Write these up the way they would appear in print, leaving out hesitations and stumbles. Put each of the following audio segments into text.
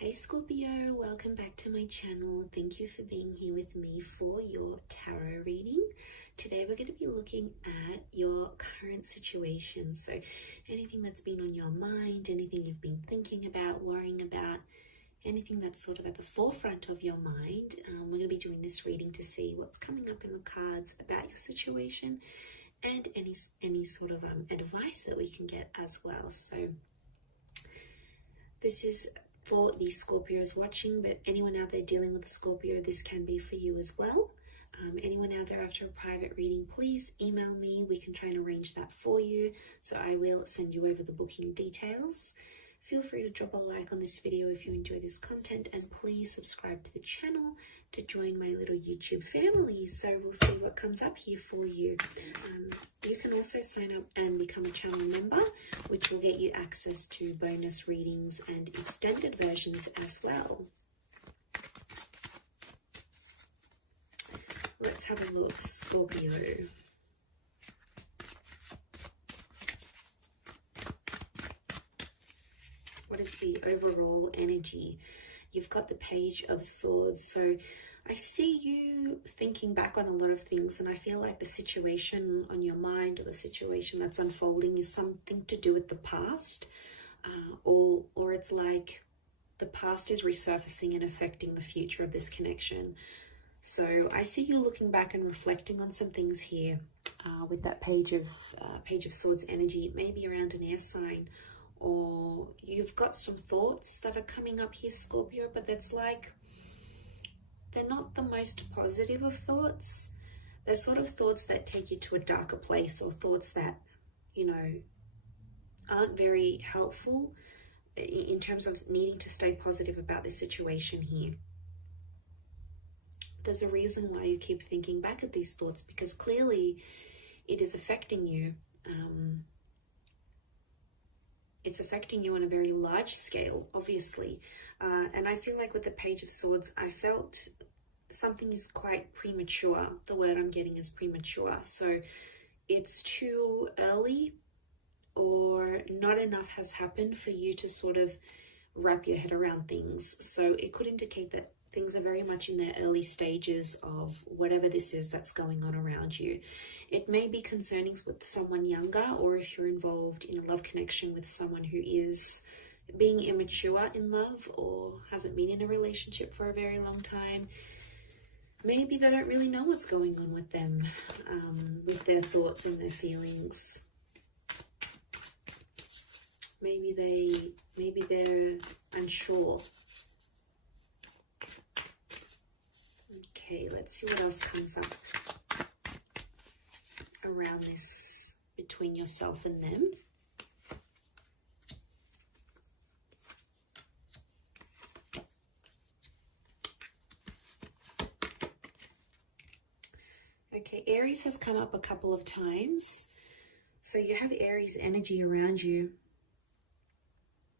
Hey Scorpio, welcome back to my channel. Thank you for being here with me for your tarot reading. Today we're going to be looking at your current situation. So anything that's been on your mind, anything you've been thinking about, worrying about, anything that's sort of at the forefront of your mind. We're going to be doing this reading to see what's coming up in the cards about your situation and any sort of advice that we can get as well. So this is for the Scorpios watching, but anyone out there dealing with a Scorpio, this can be for you as well. Anyone out there after a private reading, please email me. We can try and arrange that for you. So I will send you over the booking details. Feel free to drop a like on this video if you enjoy this content, and please subscribe to the channel to join my little YouTube family. So we'll see what comes up here for you. You can also sign up and become a channel member, which will get you access to bonus readings and extended versions as well. Let's have a look, Scorpio. What is the overall energy? You've got the Page of Swords. So I see you thinking back on a lot of things, and I feel like the situation on your mind or the situation that's unfolding is something to do with the past, or it's like the past is resurfacing and affecting the future of this connection. So I see you looking back and reflecting on some things here with that Page of Swords energy. It may be around an air sign, or you've got some thoughts that are coming up here, Scorpio, but that's like, they're not the most positive of thoughts. They're sort of thoughts that take you to a darker place, or thoughts that, you know, aren't very helpful in terms of needing to stay positive about this situation here. There's a reason why you keep thinking back at these thoughts, because clearly it is affecting you. It's affecting you on a very large scale, obviously. And I feel like with the Page of Swords, I felt something is quite premature. The word I'm getting is premature. So it's too early, or not enough has happened for you to sort of wrap your head around things. So it could indicate that things are very much in their early stages of whatever this is that's going on around you. It may be concerning with someone younger, or if you're involved in a love connection with someone who is being immature in love or hasn't been in a relationship for a very long time. Maybe they don't really know what's going on with them, with their thoughts and their feelings. Maybe they're unsure. Okay, let's see what else comes up around this between yourself and them. Okay, Aries has come up a couple of times. So you have Aries energy around you.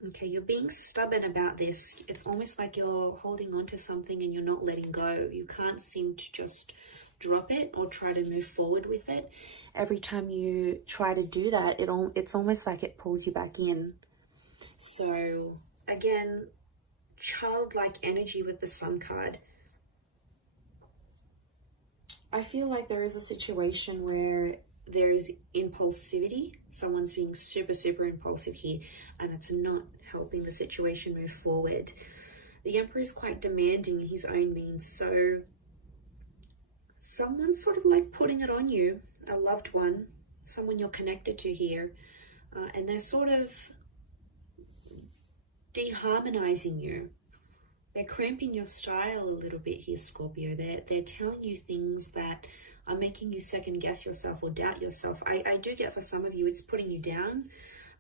Okay, you're being stubborn about this. It's almost like you're holding on to something and you're not letting go. You can't seem to just drop it or try to move forward with it. Every time you try to do that, it's almost like it pulls you back in. So again, childlike energy with the Sun card. I feel like there is a situation where there is impulsivity. Someone's being super, super impulsive here, and it's not helping the situation move forward. The Emperor is quite demanding in his own means, so someone's sort of like putting it on you, a loved one, someone you're connected to here, and they're sort of deharmonizing you. They're cramping your style a little bit here, Scorpio. They're telling you things that are making you second guess yourself or doubt yourself. I do get, for some of you, it's putting you down.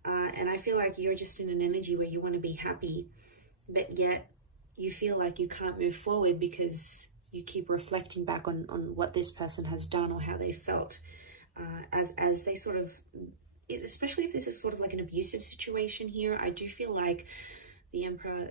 And I feel like you're just in an energy where you want to be happy, but yet you feel like you can't move forward because you keep reflecting back on what this person has done or how they felt, as they sort of, especially if this is sort of like an abusive situation here. I do feel like the Emperor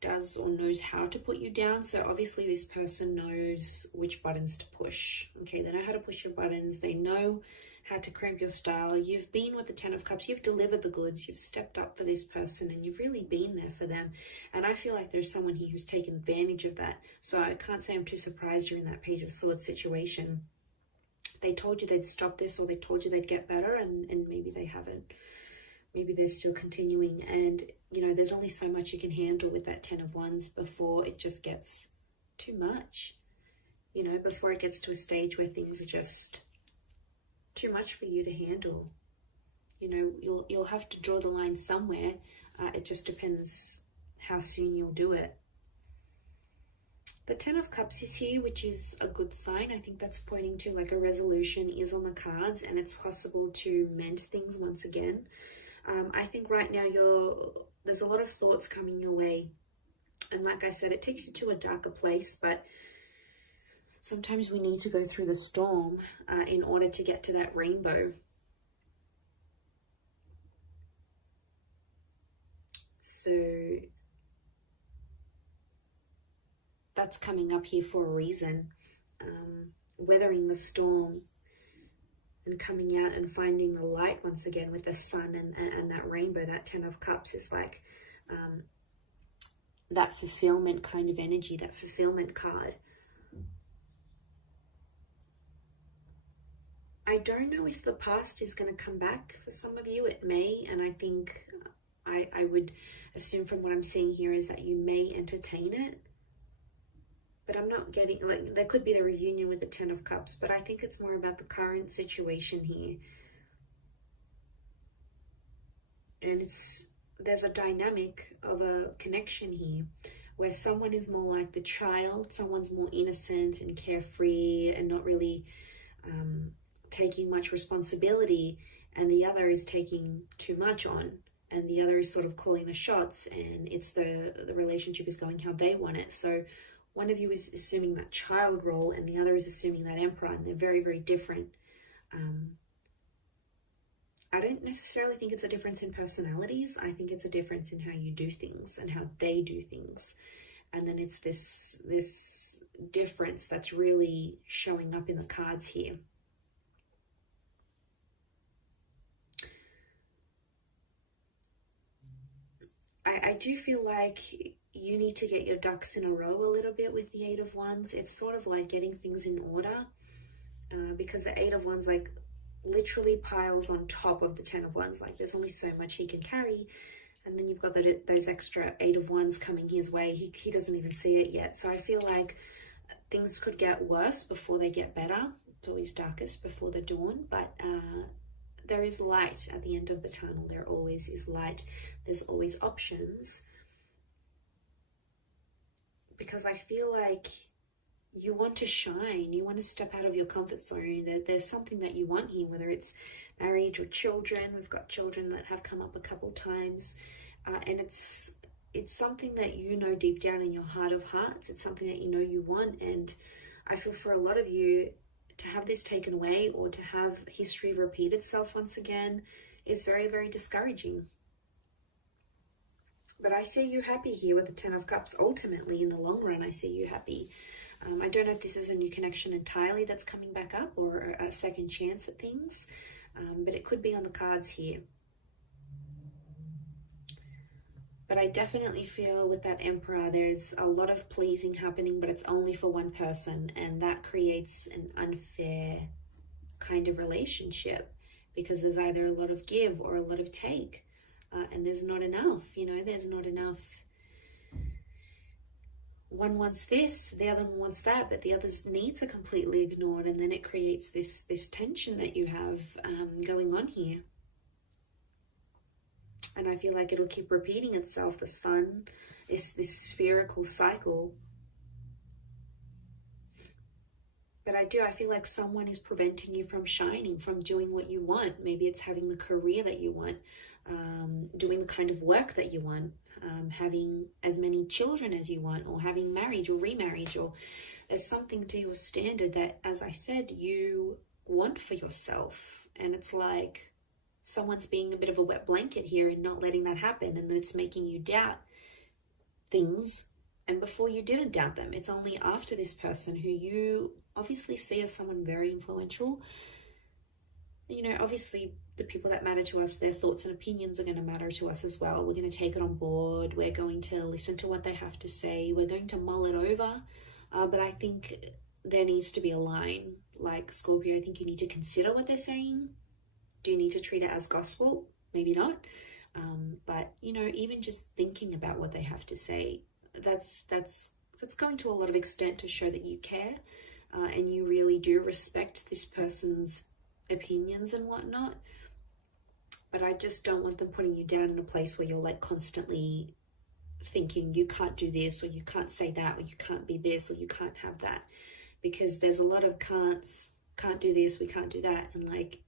does or knows how to put you down. So obviously this person knows which buttons to push. Okay, they know how to push your buttons. They know had to cramp your style. You've been with the Ten of Cups. You've delivered the goods. You've stepped up for this person and you've really been there for them. And I feel like there's someone here who's taken advantage of that. So I can't say I'm too surprised you're in that Page of Swords situation. They told you they'd stop this, or they told you they'd get better, and maybe they haven't. Maybe they're still continuing. And, you know, there's only so much you can handle with that Ten of Wands before it just gets too much. You know, before it gets to a stage where things are just too much for you to handle. You know, you'll have to draw the line somewhere. It just depends how soon you'll do it. The Ten of Cups is here, which is a good sign. I think that's pointing to like a resolution is on the cards, and it's possible to mend things once again. I think right now there's a lot of thoughts coming your way. And like I said, it takes you to a darker place, but sometimes we need to go through the storm in order to get to that rainbow. So that's coming up here for a reason. Weathering the storm and coming out and finding the light once again with the sun and that rainbow. That Ten of Cups is like that fulfillment kind of energy, that fulfillment card. I don't know if the past is going to come back. For some of you, it may, and I think I would assume from what I'm seeing here is that you may entertain it. But I'm not getting, like, there could be the reunion with the Ten of Cups, but I think it's more about the current situation here. And there's a dynamic of a connection here where someone is more like the child, someone's more innocent and carefree and not really taking much responsibility, and the other is taking too much on, and the other is sort of calling the shots, and it's the relationship is going how they want it. So one of you is assuming that child role and the other is assuming that emperor, and they're very, very different. I don't necessarily think it's a difference in personalities. I think it's a difference in how you do things and how they do things. And then it's this difference that's really showing up in the cards here. I do feel like you need to get your ducks in a row a little bit with the Eight of Wands. It's sort of like getting things in order, because the Eight of Wands like literally piles on top of the Ten of Wands. Like there's only so much he can carry, and then you've got those extra Eight of Wands coming his way. He doesn't even see it yet. So I feel like things could get worse before they get better. It's always darkest before the dawn, but there is light at the end of the tunnel. There always is light. There's always options. Because I feel like you want to shine. You want to step out of your comfort zone. There's something that you want here, whether it's marriage or children. We've got children that have come up a couple times. And it's something that you know deep down in your heart of hearts. It's something that you know you want. And I feel for a lot of you, to have this taken away or to have history repeat itself once again is very, very discouraging. But I see you happy here with the Ten of Cups. Ultimately, in the long run, I see you happy. I don't know if this is a new connection entirely that's coming back up or a second chance at things, but it could be on the cards here. But I definitely feel with that Emperor, there's a lot of pleasing happening, but it's only for one person. And that creates an unfair kind of relationship because there's either a lot of give or a lot of take. And there's not enough, you know, there's not enough. One wants this, the other one wants that, but the other's needs are completely ignored. And then it creates this tension that you have going on here. And I feel like it'll keep repeating itself. The sun is this spherical cycle. But I feel like someone is preventing you from shining, from doing what you want. Maybe it's having the career that you want, doing the kind of work that you want, having as many children as you want, or having marriage or remarriage, or there's something to your standard that, as I said, you want for yourself. And it's like someone's being a bit of a wet blanket here and not letting that happen, and then it's making you doubt things. And before you didn't doubt them, it's only after this person who you obviously see as someone very influential, you know, obviously the people that matter to us, their thoughts and opinions are going to matter to us as well. We're going to take it on board. We're going to listen to what they have to say. We're going to mull it over. But I think there needs to be a line. Like Scorpio, I think you need to consider what they're saying. Do you need to treat it as gospel? Maybe not. But, you know, even just thinking about what they have to say, that's going to a lot of extent to show that you care and you really do respect this person's opinions and whatnot. But I just don't want them putting you down in a place where you're like constantly thinking you can't do this, or you can't say that, or you can't be this, or you can't have that, because there's a lot of can't do this, we can't do that, and like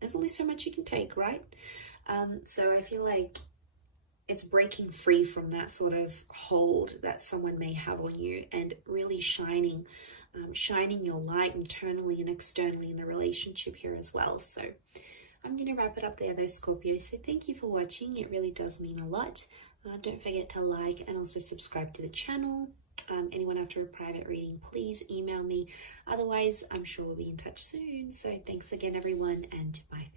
there's only so much you can take, right? So I feel like it's breaking free from that sort of hold that someone may have on you and really shining your light internally and externally in the relationship here as well. So I'm going to wrap it up there though, Scorpio. So thank you for watching. It really does mean a lot. Don't forget to like and also subscribe to the channel. Anyone after a private reading, please email me. Otherwise, I'm sure we'll be in touch soon. So thanks again, everyone, and bye.